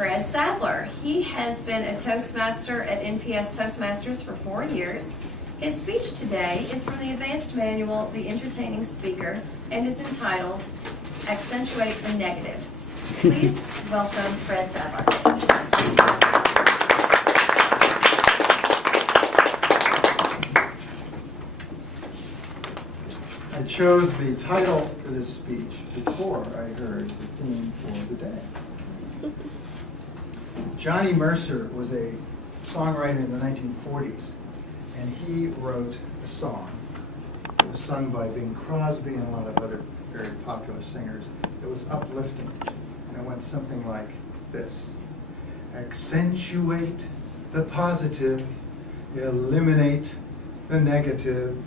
Fred Sadler. He has been a Toastmaster at NPS Toastmasters for 4 years. His speech today is from the advanced manual, The Entertaining Speaker, and is entitled, Accentuate the Negative. Please welcome Fred Sadler. I chose the title for this speech before I heard the theme for the day. Johnny Mercer was a songwriter in the 1940s, and he wrote a song that was sung by Bing Crosby and a lot of other very popular singers that was uplifting. And it went something like this. Accentuate the positive, eliminate the negative,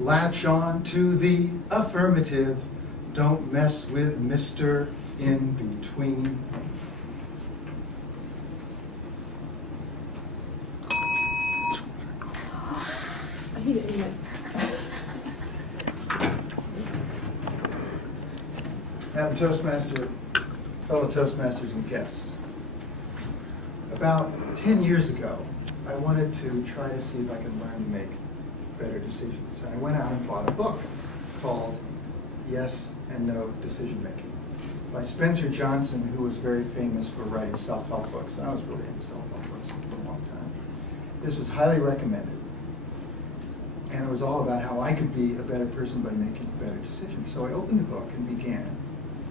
latch on to the affirmative, don't mess with Mr. In Between. Madam Toastmaster, fellow Toastmasters and guests, about 10 years ago, I wanted to try to see if I could learn to make better decisions. And I went out and bought a book called Yes and No Decision Making by Spencer Johnson, who was very famous for writing self-help books. And I was really into self-help books for a long time. This was highly recommended. And it was all about how I could be a better person by making better decisions. So I opened the book and began.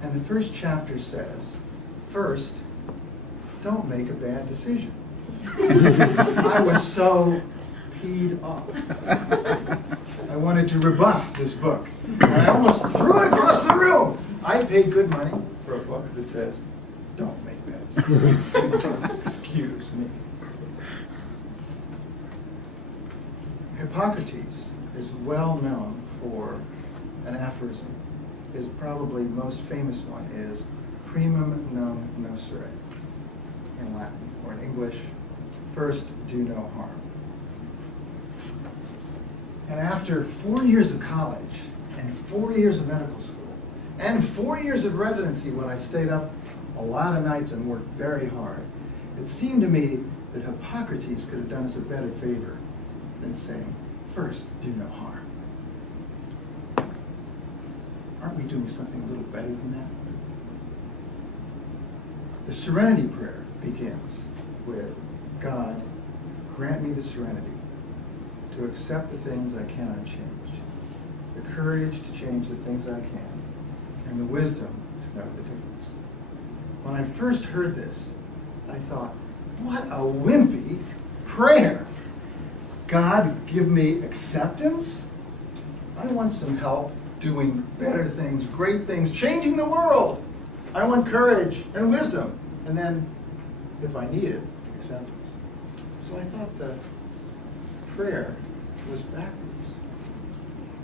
And the first chapter says, first, don't make a bad decision. I was so peed off. I wanted to rebuff this book. And I almost threw it across the room. I paid good money for a book that says, don't make bad decisions. Excuse me. Hippocrates is well known for an aphorism. His probably most famous one is primum non nocere in Latin, or in English, first do no harm. And after 4 years of college, and 4 years of medical school, and 4 years of residency when I stayed up a lot of nights and worked very hard, it seemed to me that Hippocrates could have done us a better favor than saying, first, do no harm. Aren't we doing something a little better than that? The Serenity Prayer begins with, God, grant me the serenity to accept the things I cannot change, the courage to change the things I can, and the wisdom to know the difference. When I first heard this, I thought, what a wimpy prayer. God, give me acceptance? I want some help doing better things, great things, changing the world. I want courage and wisdom. And then, if I need it, acceptance. So I thought the prayer was backwards.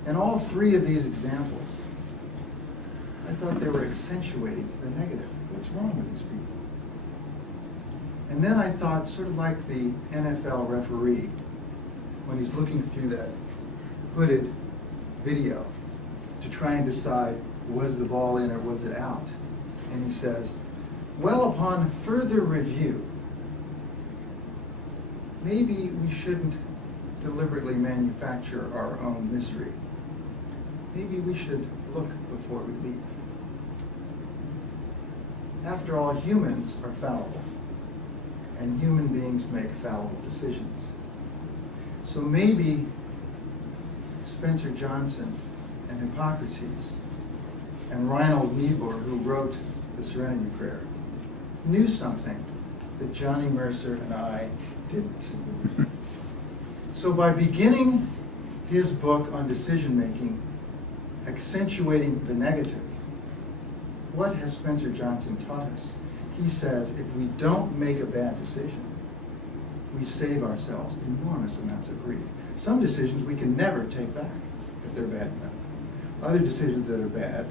And all three of these examples, I thought they were accentuating the negative. What's wrong with these people? And then I thought, sort of like the NFL referee, when he's looking through that hooded video to try and decide, was the ball in or was it out? And he says, well, upon further review, maybe we shouldn't deliberately manufacture our own misery. Maybe we should look before we leap. After all, humans are fallible, and human beings make fallible decisions. So maybe Spencer Johnson and Hippocrates and Reinhold Niebuhr, who wrote the Serenity Prayer, knew something that Johnny Mercer and I didn't. So by beginning his book on decision making, Accentuating the Negative, what has Spencer Johnson taught us? He says if we don't make a bad decision, we save ourselves enormous amounts of grief. Some decisions we can never take back if they're bad enough. Other decisions that are bad,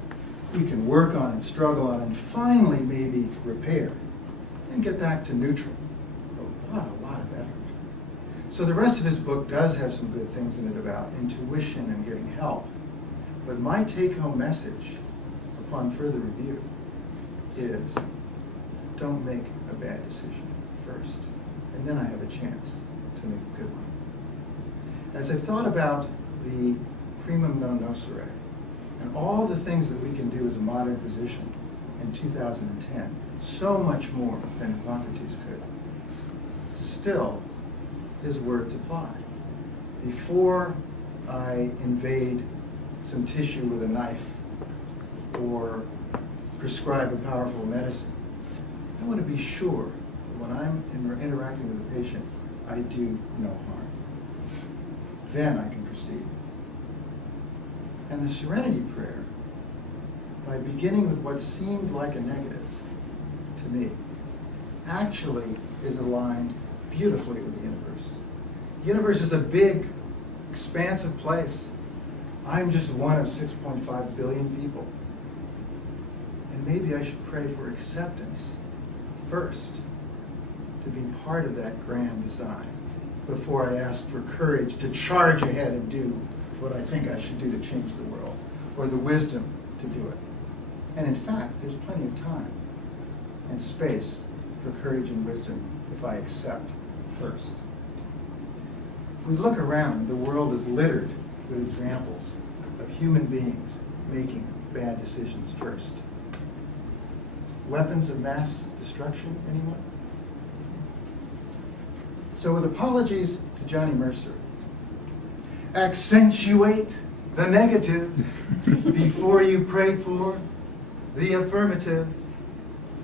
we can work on and struggle on and finally maybe repair and get back to neutral. But what a lot of effort. So the rest of his book does have some good things in it about intuition and getting help. But my take-home message upon further review is don't make a bad decision first, and then I have a chance to make a good one. As I've thought about the primum non nocere and all the things that we can do as a modern physician in 2010, so much more than Hippocrates could, still his words apply. Before I invade some tissue with a knife or prescribe a powerful medicine, I want to be sure that when I'm interacting with a patient, I do no harm. Then I can proceed. And the Serenity Prayer, by beginning with what seemed like a negative to me, actually is aligned beautifully with the universe. The universe is a big, expansive place. I'm just one of 6.5 billion people. And maybe I should pray for acceptance first, to be part of that grand design, before I ask for courage to charge ahead and do what I think I should do to change the world, or the wisdom to do it. And in fact, there's plenty of time and space for courage and wisdom if I accept first. If we look around, the world is littered with examples of human beings making bad decisions first. Weapons of mass destruction, anyone? So with apologies to Johnny Mercer, accentuate the negative before you pray for the affirmative.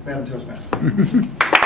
Madam Toastmaster.